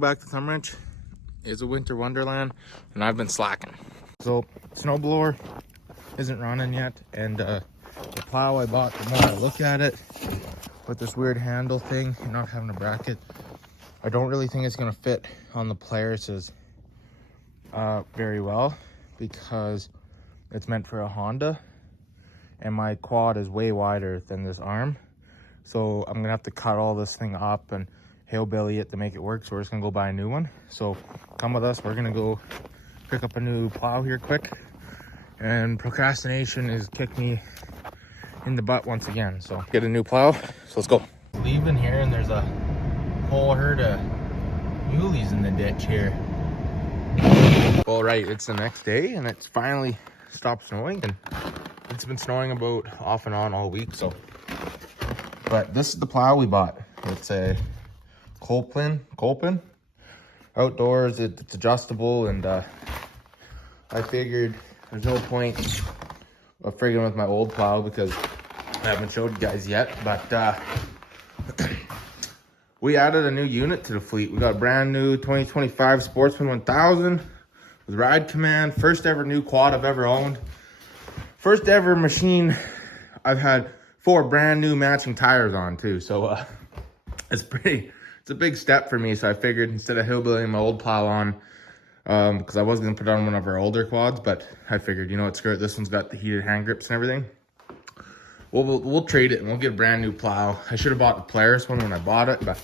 Back to Thumb Wrench is a winter wonderland, and I've been slacking. So snowblower isn't running yet, and the plow I bought, the more I look at it with this weird handle thing and not having a bracket, I don't really think it's gonna fit on the Polaris's very well, because it's meant for a Honda and my quad is way wider than this arm. So I'm gonna have to cut all this thing up and hillbilly it to make it work. So we're just gonna go buy a new one. So come with us, we're gonna go pick up a new plow here quick. And procrastination is kicked me in the butt once again. So get a new plow, so let's go. Leaving here and there's a whole herd of muleys in the ditch here. All right, it's the next day and it's finally stopped snowing, and it's been snowing about off and on all week. So, but this is the plow we bought. It's a kolpin outdoors. It's adjustable, and I figured there's no point of frigging with my old plow because I haven't showed you guys yet, but we added a new unit to the fleet. We got a brand new 2025 Sportsman 1000 with ride command. First ever new quad I've ever owned. First ever machine I've had 4 brand new matching tires on too. So it's a big step for me. So I figured instead of hillbillying my old plow on, because I was gonna put on one of our older quads, but I figured, you know what, screw it, this one's got the heated hand grips and everything. We'll trade it and we'll get a brand new plow. I should have bought the Polaris one when I bought it, but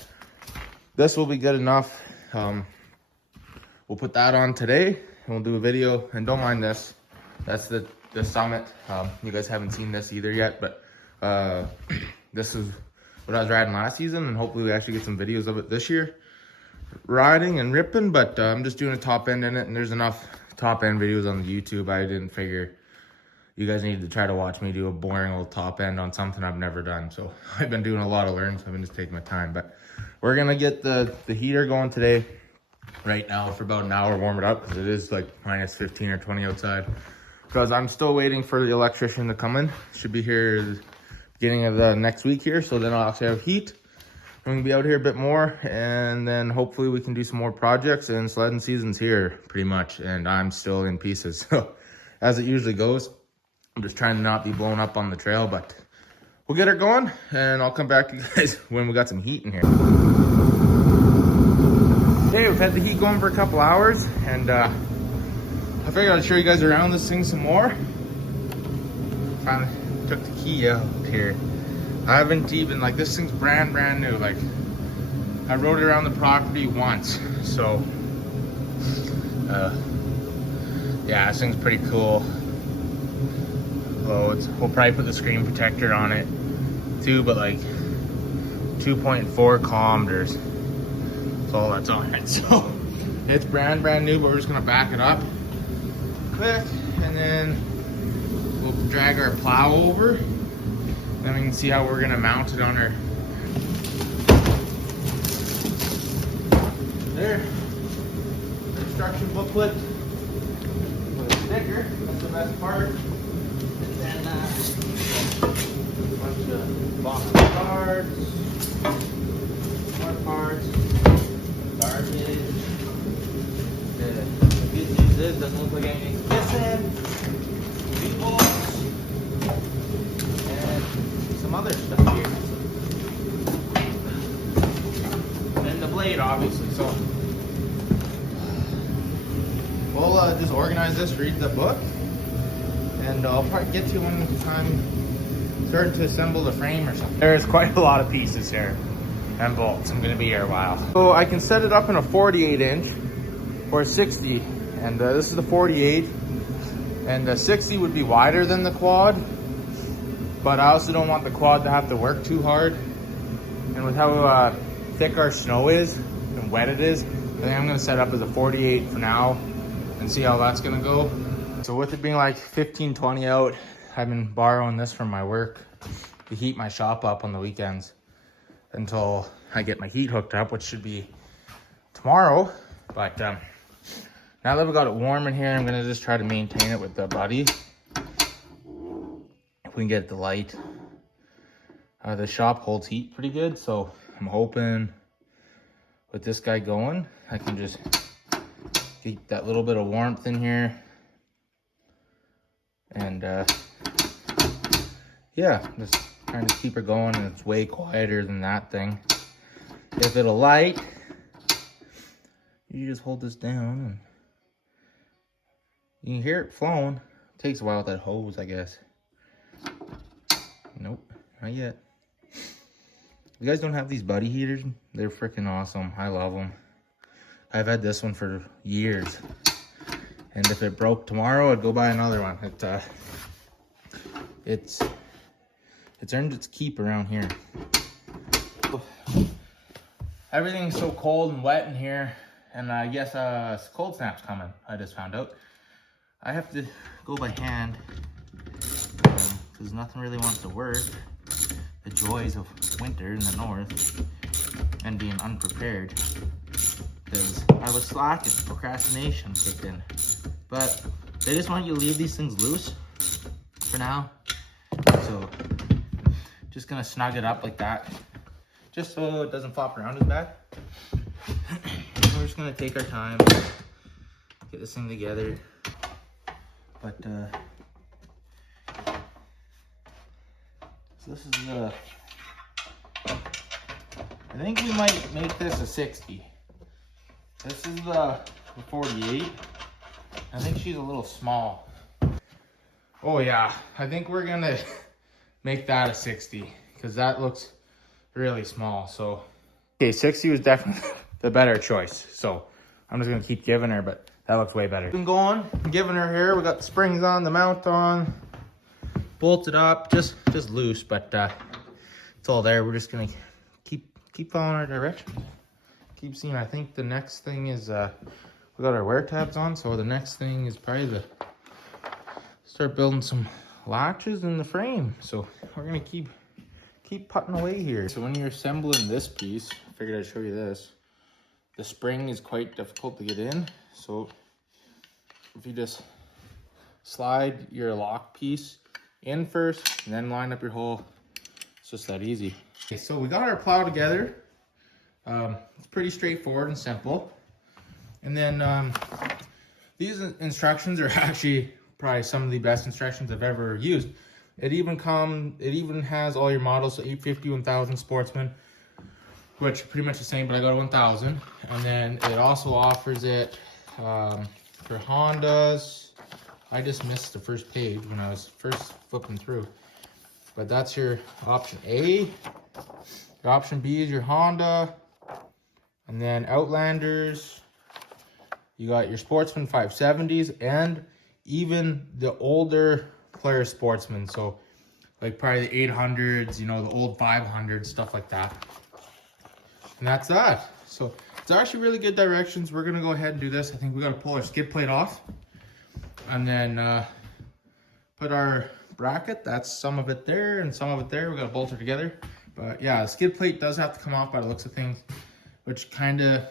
this will be good enough. We'll put that on today and we'll do a video. And don't mind this, that's the Summit. You guys haven't seen this either yet, but this is what I was riding last season, and hopefully we actually get some videos of it this year, riding and ripping. But I'm just doing a top end in it, and there's enough top end videos on the YouTube. I didn't figure you guys needed to try to watch me do a boring old top end on something I've never done. So I've been doing a lot of learning, so I've been just taking my time. But we're gonna get the heater going today right now for about an hour, warm it up, because it is like minus 15 or 20 outside, because I'm still waiting for the electrician to come in. Should be here the beginning of the next week here, so then I'll actually have heat. I'm gonna be out here a bit more, and then hopefully we can do some more projects, and sledding season's here pretty much, and I'm still in pieces. So as it usually goes, I'm just trying to not be blown up on the trail, but we'll get her going, and I'll come back to you guys when we got some heat in here. Okay, we've had the heat going for a couple hours, and I figured I'd show you guys around this thing some more. Finally took the key out here. I haven't even, like, this thing's brand new. Like, I rode it around the property once, so yeah, this thing's pretty cool. Well, we'll probably put the screen protector on it too, but like 2.4 kilometers. That's all that's on it. So it's brand new, but we're just gonna back it up quick, and then we'll drag our plow over. Then we can see how we're gonna mount it on her. There, the instruction booklet with a sticker. That's the best part. And then a bunch of box cards, more parts, garbage. The good news is, doesn't look like anything's missing. People and some other stuff here. And the blade, obviously. So we'll just organize this, read the book, and I'll probably get to one time starting to assemble the frame or something. There's quite a lot of pieces here and bolts. I'm gonna be here a while. So I can set it up in a 48 inch or 60, and this is the 48, and the 60 would be wider than the quad, but I also don't want the quad to have to work too hard. And with how thick our snow is and wet it is, I think I'm gonna set it up as a 48 for now and see how that's gonna go. So with it being like 15, 20 out, I've been borrowing this from my work to heat my shop up on the weekends until I get my heat hooked up, which should be tomorrow. But now that we got it warm in here, I'm gonna just try to maintain it with the buddy. If we can get the light. The shop holds heat pretty good, so I'm hoping with this guy going, I can just get that little bit of warmth in here. And yeah, just trying to keep her going, and it's way quieter than that thing. If it'll light, you just hold this down and you can hear it flowing. It takes a while with that hose, I guess. Nope, not yet. You guys don't have these buddy heaters? They're freaking awesome. I love them. I've had this one for years. And if it broke tomorrow, I'd go buy another one. It's earned its keep around here. Everything's so cold and wet in here. And I guess cold snap's coming, I just found out. I have to go by hand because nothing really wants to work. The joys of winter in the north and being unprepared, because I was slacking, procrastination kicked in. But they just want you to leave these things loose for now. So just gonna snug it up like that, just so it doesn't flop around as bad. We're just gonna take our time, get this thing together. But so this is the, I think we might make this a 60. This is the 48. I think she's a little small. Oh yeah, I think we're gonna make that a 60 because that looks really small. So okay, 60 was definitely the better choice. So I'm just gonna keep giving her, but that looks way better. Been going, giving her here. We got the springs on, the mount on, bolted up, just loose, but it's all there. We're just gonna keep following our direction. Keep seeing. I think the next thing is we got our wear tabs on, so the next thing is probably start building some latches in the frame. So we're gonna keep putting away here. So when you're assembling this piece, I figured I'd show you this. The spring is quite difficult to get in, so if you just slide your lock piece in first and then line up your hole, it's just that easy. Okay, so we got our plow together. It's pretty straightforward and simple. And then these instructions are actually probably some of the best instructions I've ever used. It even has all your models, so 850, 1000, Sportsman, which are pretty much the same, but I got a 1000. And then it also offers it for Hondas. I just missed the first page when I was first flipping through. But that's your option A. Your option B is your Honda. And then Outlanders. You got your Sportsman 570s and even the older Polaris Sportsman. So like probably the 800s, you know, the old 500s, stuff like that. And that's that. So it's actually really good directions. We're gonna go ahead and do this. I think we gotta pull our skid plate off and then put our bracket. That's some of it there and some of it there. We gotta bolt it together. But yeah, the skid plate does have to come off by the looks of things, which kind of,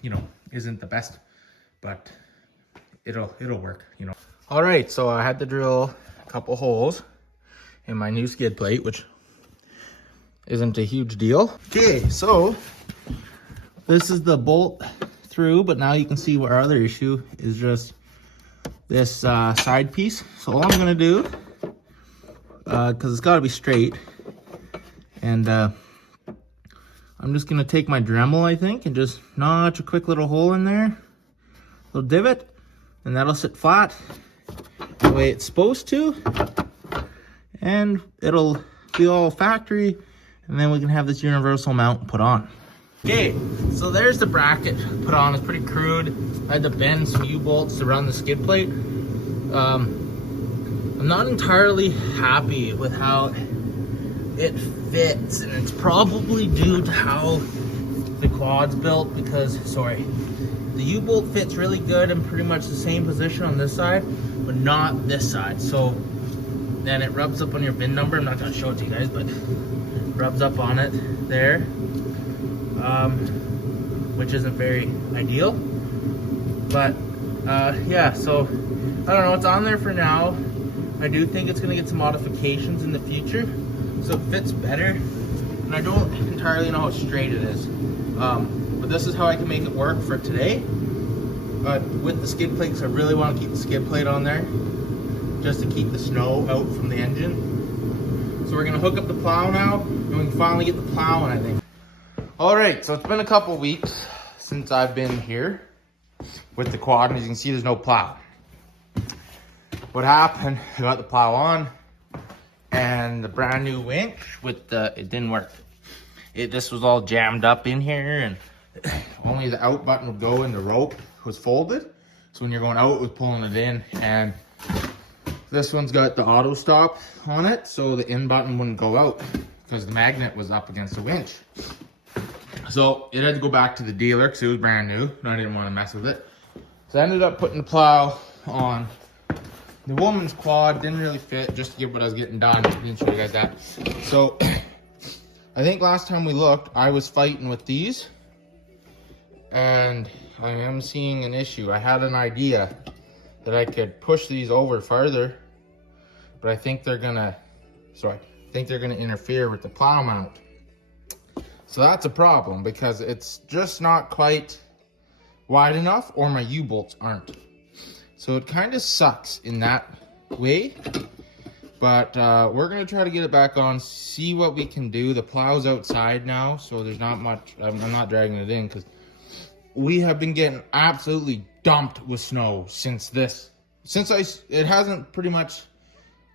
you know, isn't the best, but it'll work, you know. All right, so I had to drill a couple holes in my new skid plate, which isn't a huge deal. Okay, so this is the bolt through, but now you can see what our other issue is, just this side piece. So all I'm gonna do, because it's gotta be straight, and I'm just gonna take my Dremel, I think, and just notch a quick little hole in there, little divot, and that'll sit flat the way it's supposed to, and it'll be all factory, and then we can have this universal mount put on. Okay, so there's the bracket put on. It's pretty crude. I had to bend some U-bolts to run the skid plate. I'm not entirely happy with how it fits, and it's probably due to how the quad's built, because, sorry, the U-bolt fits really good in pretty much the same position on this side, but not this side. So then it rubs up on your VIN number. I'm not gonna show it to you guys, but it rubs up on it there, which isn't very ideal. But yeah, so I don't know, it's on there for now. I do think it's gonna get some modifications in the future so it fits better, and I don't entirely know how straight it is. But but this is how I can make it work for today. But with the skid plate, because I really want to keep the skid plate on there, just to keep the snow out from the engine. So we're gonna hook up the plow now, and we can finally get the plowing, I think. All right, so it's been a couple weeks since I've been here with the quad, and as you can see, there's no plow. What happened, I got the plow on, and the brand new winch with it didn't work. This was all jammed up in here, and only the out button would go, and the rope was folded. So when you're going out, it was pulling it in, and this one's got the auto stop on it, so the in button wouldn't go out because the magnet was up against the winch. So it had to go back to the dealer because it was brand new, and I didn't want to mess with it. So I ended up putting the plow on the woman's quad. Didn't really fit, just to get what I was getting done. Didn't show you guys that. So I think last time we looked, I was fighting with these, and I am seeing an issue. I had an idea that I could push these over farther, but I think they're gonna, interfere with the plow mount. So that's a problem because it's just not quite wide enough, or my U-bolts aren't. So it kind of sucks in that way, but we're gonna try to get it back on, see what we can do. The plow's outside now, so there's not much, I'm not dragging it in because we have been getting absolutely dumped with snow since it hasn't pretty much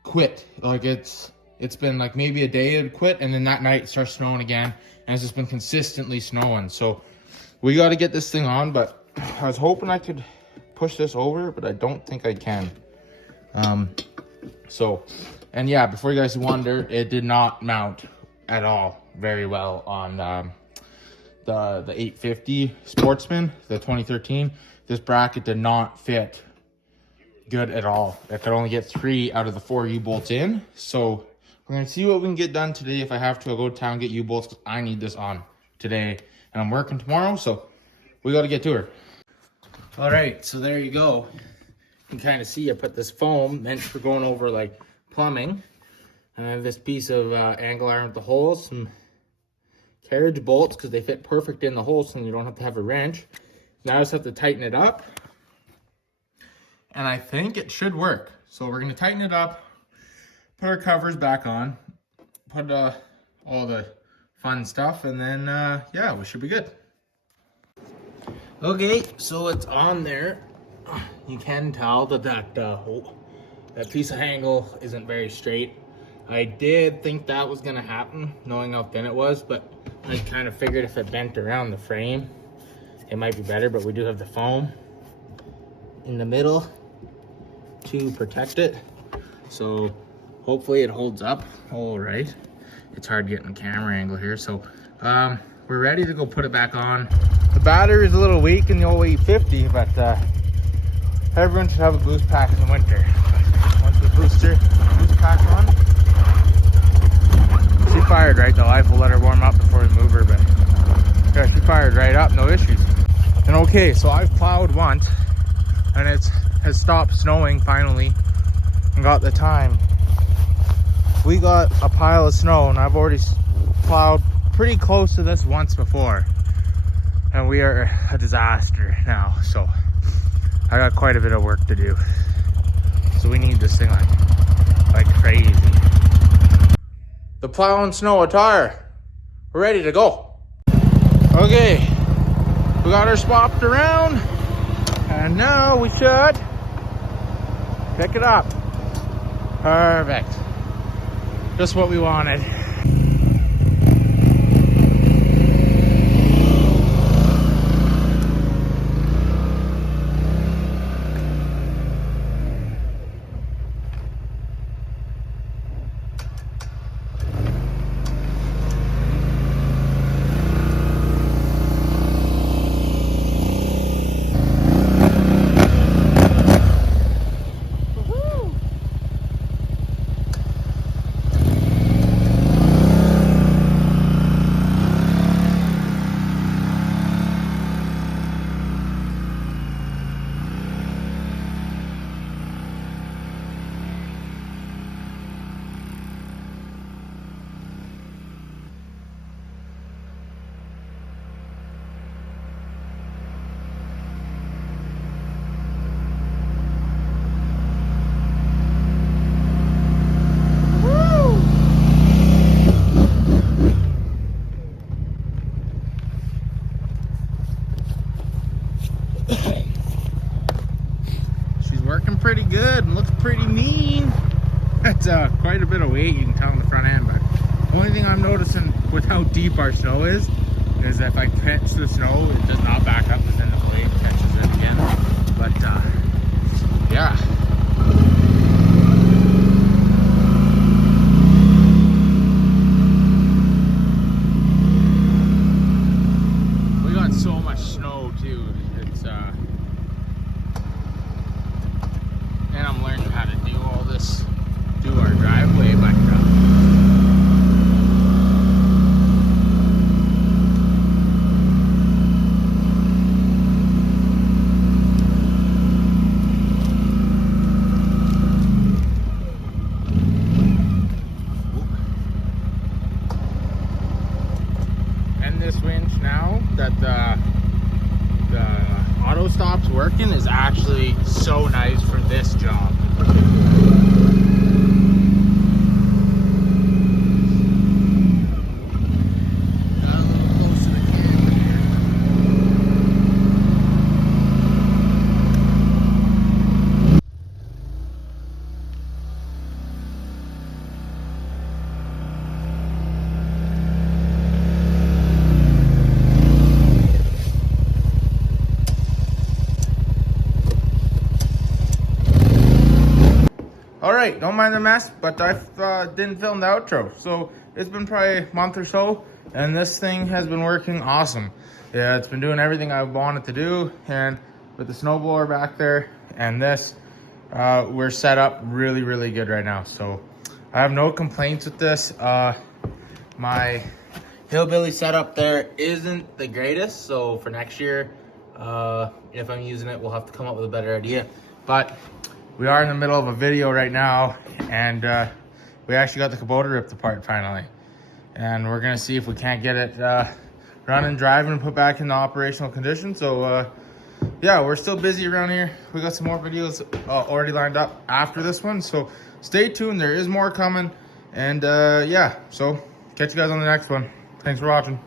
quit. Like it's been like maybe a day it quit, and then that night it starts snowing again, and it's just been consistently snowing. So we got to get this thing on, but I was hoping I could push this over, but I don't think I can. And yeah, before you guys wonder, it did not mount at all very well on the 850 Sportsman, the 2013. This bracket did not fit good at all. I could only get 3 out of the 4 U-bolts in. So we're gonna see what we can get done today. If I have to, I'll go to town and get U-bolts because I need this on today, and I'm working tomorrow, so we got to get to her. All right, so there you go. You can kind of see I put this foam meant for going over like plumbing. And I have this piece of angle iron with the holes, some carriage bolts because they fit perfect in the holes, so you don't have to have a wrench. Now I just have to tighten it up, and I think it should work. So we're gonna tighten it up, put our covers back on, put all the fun stuff, and then yeah, we should be good. Okay, so it's on there. You can tell that piece of angle isn't very straight. I did think that was gonna happen, knowing how thin it was, but I kind of figured if it bent around the frame, it might be better. But we do have the foam in the middle to protect it, so hopefully it holds up all right. It's hard getting the camera angle here, so we're ready to go put it back on. The battery is a little weak in the old 850, but everyone should have a boost pack in the winter. Once the boost pack's on, she fired right though. I will let her warm up before we move her, but yeah, she fired right up, no issues. And okay, so I've plowed once, and it has stopped snowing finally, and got the time. We got a pile of snow, and I've already plowed pretty close to this once before, and we are a disaster now. So I got quite a bit of work to do. So we need this thing like crazy. The plow and snow attire. We're ready to go. Okay, we got her swapped around, and now we should pick it up. Perfect. Just what we wanted. pretty good and looks pretty mean. That's quite a bit of weight, you can tell on the front end, but the only thing I'm noticing with how deep our snow is if I catch the snow, it does not back up, but then the blade catches it again. But yeah. We got so much snow too. It's and I'm learning how to do all this, do our driveway, but this winch now that the auto stop's working is actually so nice for this job. All right, don't mind the mess, but I didn't film the outro. So it's been probably a month or so, and this thing has been working awesome. Yeah, it's been doing everything I wanted to do, and with the snowblower back there and this, we're set up really, really good right now. So I have no complaints with this. My hillbilly setup there isn't the greatest, so for next year, if I'm using it, we'll have to come up with a better idea. But we are in the middle of a video right now, and we actually got the Kubota ripped apart finally. And we're gonna see if we can't get it running, driving, and put back into operational condition. So yeah, we're still busy around here. We got some more videos already lined up after this one, so stay tuned, there is more coming. And yeah, so catch you guys on the next one. Thanks for watching.